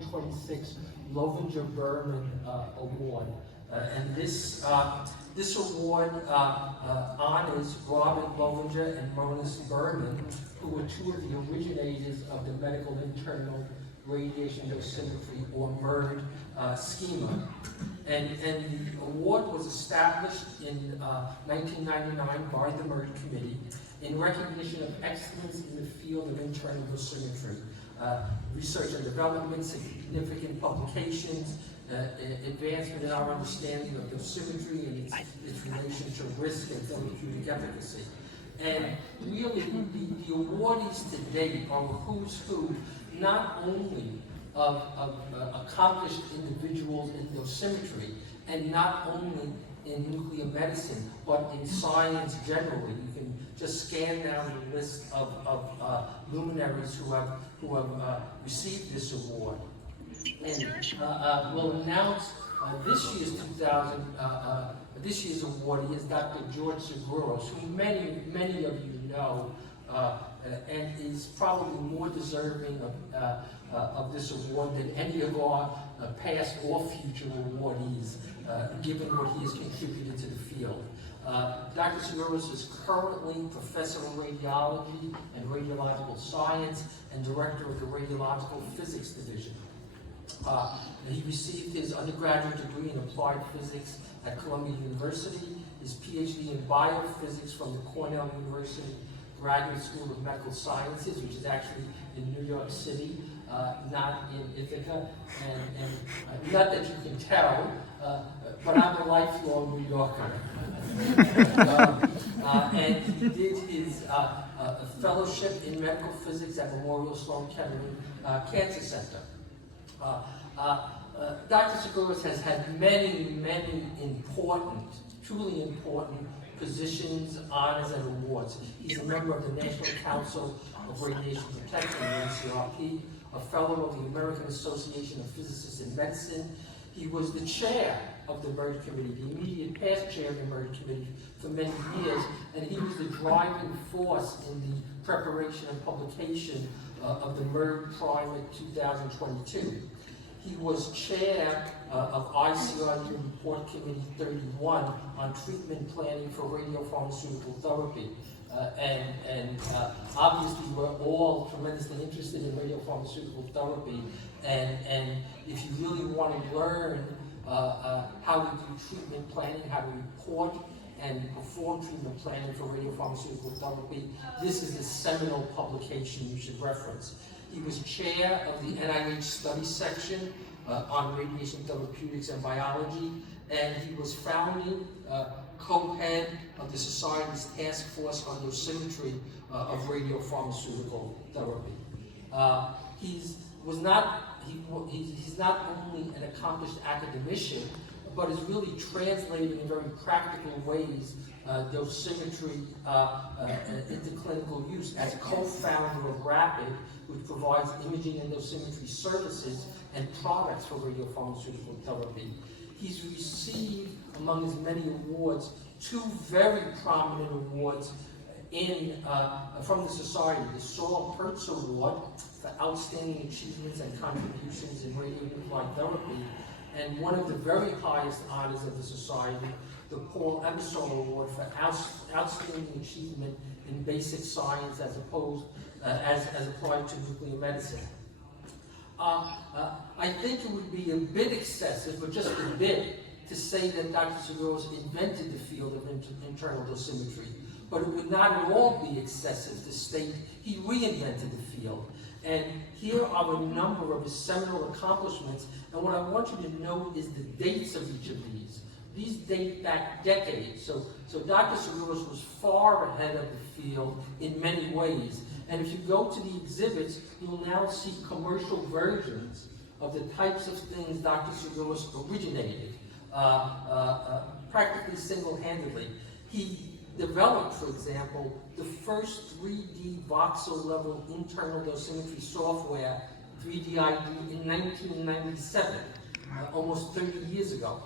2026 Loevinger Berman Award. And this award honors Robert Loevinger and Maurice Berman, who were two of the originators of the medical internal radiation dosimetry, or MERD, schema. And the award was established in 1999 by the MERD Committee in recognition of excellence in the field of internal dosimetry, research and development, significant publications, advancement in our understanding of dosimetry and its relation to risk and therapeutic efficacy. And really, the awardees to date are a who's who, not only of accomplished individuals in dosimetry, and not only in nuclear medicine, but in science generally. You can just scan down the list of luminaries who have received this award. And we'll announce this year's awardee is Dr. George Sgouros, who many of you know, and is probably more deserving of this award than any of our past or future awardees, given what he has contributed to the field. Dr. Sgouros is currently Professor of Radiology and Radiological Science and Director of the Radiological Physics Division. He received his undergraduate degree in Applied Physics at Columbia University, his PhD in Biophysics from the Cornell University Graduate School of Medical Sciences, which is actually in New York City, not in Ithaca, and not that you can tell, but I'm a lifelong New Yorker. And he did his fellowship in medical physics at Memorial Sloan Kettering Cancer Center. Dr. Sgouros has had many important, truly important positions, honors, and awards. He's a member of the National Council of Radiation Protection, the NCRP, a fellow of the American Association of Physicists in Medicine. He was the chair of the MERD Committee, the immediate past chair of the MERD Committee for many years, and he was the driving force in the preparation and publication of the MERD Primer 2022. He was chair of ICRU Report Committee 31 on treatment planning for radiopharmaceutical therapy. And obviously we're all tremendously interested in radiopharmaceutical therapy. And if you really want to learn how to do treatment planning, how to report and perform treatment planning for radiopharmaceutical therapy, this is a seminal publication you should reference. He was chair of the NIH study section on radiation therapeutics and biology, and he was founding co-head of the Society's Task Force on Dosimetry of Radiopharmaceutical Therapy. He's not only an accomplished academician, but is really translating in very practical ways dosimetry into clinical use as co-founder of RAPID, which provides imaging and dosimetry services and products for radiopharmaceutical therapy. He's received, among his many awards, two very prominent awards from the Society: the Saul Pertz Award for outstanding achievements and contributions in radionuclide therapy, and one of the very highest honors of the Society, the Paul Ebersol Award for outstanding achievement in basic science as applied to nuclear medicine. I think it would be a bit excessive, but just a bit, to say that Dr. Sgouros invented the field of internal dosimetry, but it would not at all be excessive to state he reinvented the field. And here are a number of his seminal accomplishments, and what I want you to note is the dates of each of these. These date back decades, so Dr. Sgouros was far ahead of the field in many ways. And if you go to the exhibits, you'll now see commercial versions of the types of things Dr. Sgouros originated, practically single-handedly. He developed, for example, the first 3D voxel-level internal dosimetry software, 3DID, in 1997, almost 30 years ago.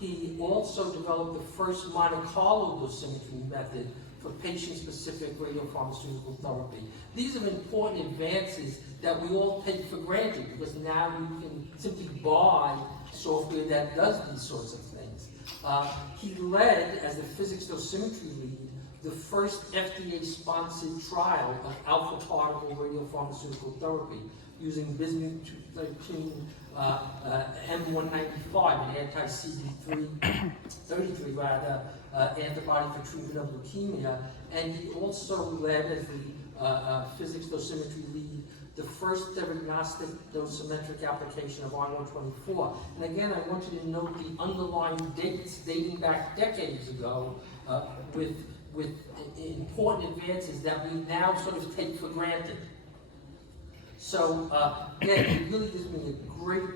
He also developed the first Monte Carlo dosimetry method for patient-specific radiopharmaceutical therapy. These are important advances that we all take for granted, because now you can simply buy software that does these sorts of things. He led, as the physics dosimetry lead, the first FDA-sponsored trial of alpha particle radiopharmaceutical therapy using bismuth-213 M195, an anti-CD33 antibody for treatment of leukemia, and he also led, as the physics dosimetry lead, the first diagnostic dosimetric application of I-124. And again, I want you to note the underlying dates dating back decades ago with important advances that we now sort of take for granted. So again, it really gives me a great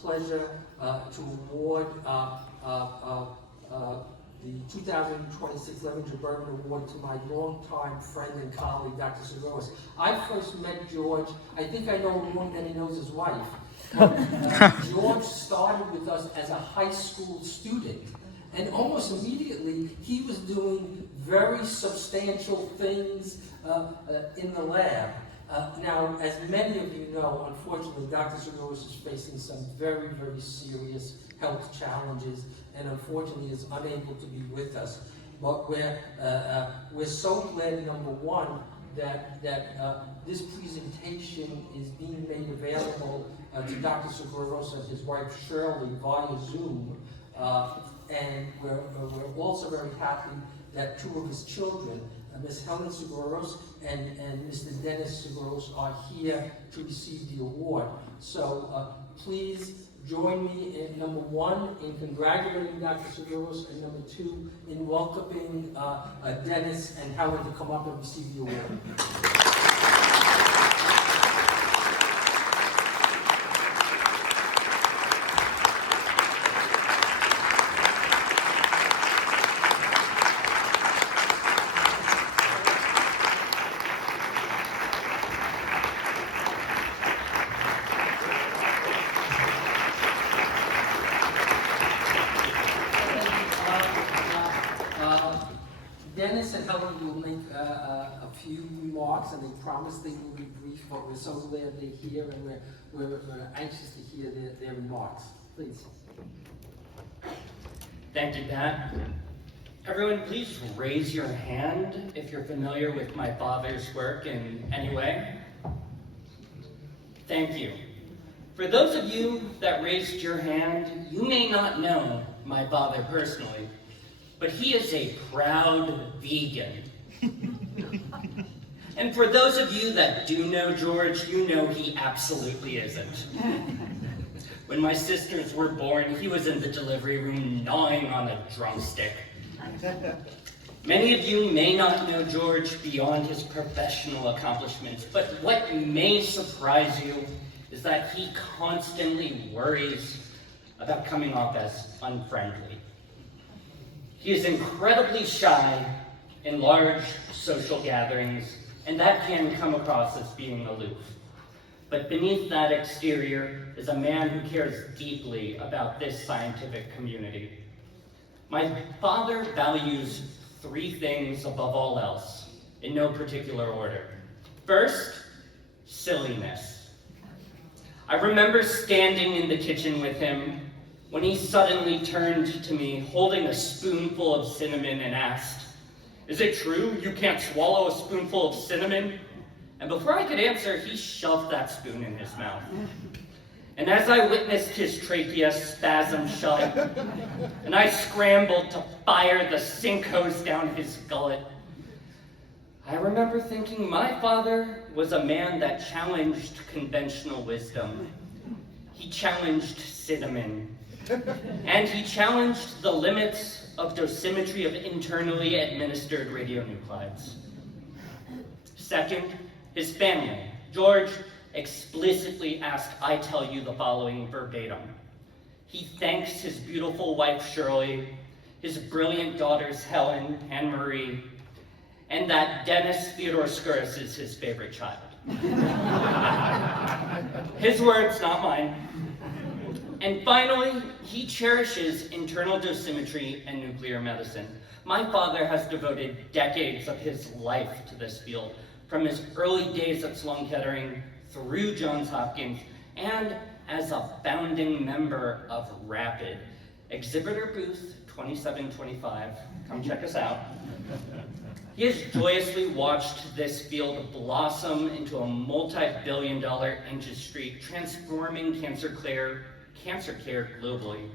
pleasure to award the 2026 Loevinger Berman Award to my longtime friend and colleague, Dr. Sgouros. I first met George, I think I know him more than he knows his wife. George started with us as a high school student, and almost immediately he was doing very substantial things in the lab. Now, as many of you know, unfortunately, Dr. Sgouros is facing some very, very serious health challenges, and unfortunately is unable to be with us. But we're so glad, number one, that this presentation is being made available to Dr. Sgouros and his wife Shirley via Zoom, and we're also very happy that two of his children, Ms. Helen Sgouros and Mr. Dennis Sgouros, are here to receive the award. So please join me in number one in congratulating Dr. Sgouros, and number two in welcoming Dennis and Helen to come up and receive the award. Dennis and Helen will make a few remarks, and they promise they will be brief, but we're so glad they're here, and we're anxious to hear their remarks. Please. Thank you, Pat. Everyone, please raise your hand if you're familiar with my father's work in any way. Thank you. For those of you that raised your hand, you may not know my father personally, but he is a proud vegan. And for those of you that do know George, you know he absolutely isn't. When my sisters were born, he was in the delivery room gnawing on a drumstick. Many of you may not know George beyond his professional accomplishments, but what may surprise you is that he constantly worries about coming off as unfriendly. He is incredibly shy in large social gatherings, and that can come across as being aloof. But beneath that exterior is a man who cares deeply about this scientific community. My father values three things above all else, in no particular order. First, silliness. I remember standing in the kitchen with him when he suddenly turned to me, holding a spoonful of cinnamon, and asked, "Is it true you can't swallow a spoonful of cinnamon?" And before I could answer, he shoved that spoon in his mouth. And as I witnessed his trachea spasm shut, and I scrambled to fire the sink hose down his gullet, I remember thinking my father was a man that challenged conventional wisdom. He challenged cinnamon. And he challenged the limits of dosimetry of internally administered radionuclides. Second, his family. George explicitly asked I tell you the following verbatim. He thanks his beautiful wife Shirley, his brilliant daughters Helen and Marie, and that Dennis Theodore Sgouros is his favorite child. His words, not mine. And finally, he cherishes internal dosimetry and nuclear medicine. My father has devoted decades of his life to this field, from his early days at Sloan Kettering through Johns Hopkins, and as a founding member of RAPID. Exhibitor booth 2725, come check us out. He has joyously watched this field blossom into a multi-billion-dollar industry, transforming cancer care globally.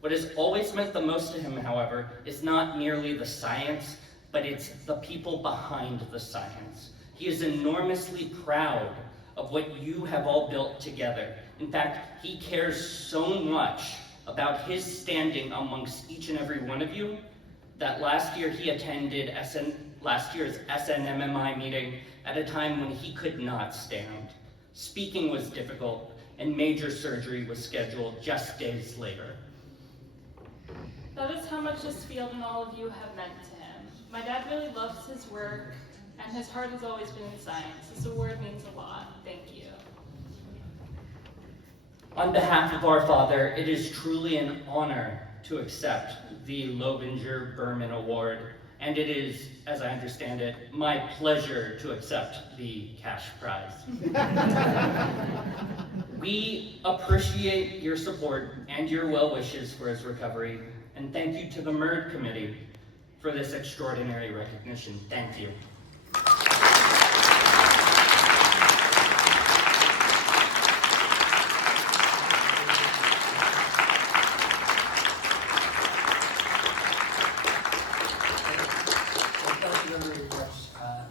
What has always meant the most to him, however, is not merely the science, but it's the people behind the science. He is enormously proud of what you have all built together. In fact, he cares so much about his standing amongst each and every one of you that last year he attended last year's SNMMI meeting at a time when he could not stand. Speaking was difficult, and major surgery was scheduled just days later. That is how much this field and all of you have meant to him. My dad really loves his work, and his heart has always been in science. This award means a lot. Thank you. On behalf of our father, it is truly an honor to accept the Loevinger Berman Award, and it is, as I understand it, my pleasure to accept the cash prize. We appreciate your support and your well wishes for his recovery, and thank you to the MERD Committee for this extraordinary recognition. Thank you.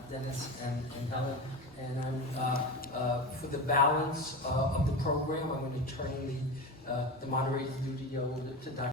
Dennis and Helen, and I'm for the balance of the program, I'm going to turn the moderating duty over to Dr.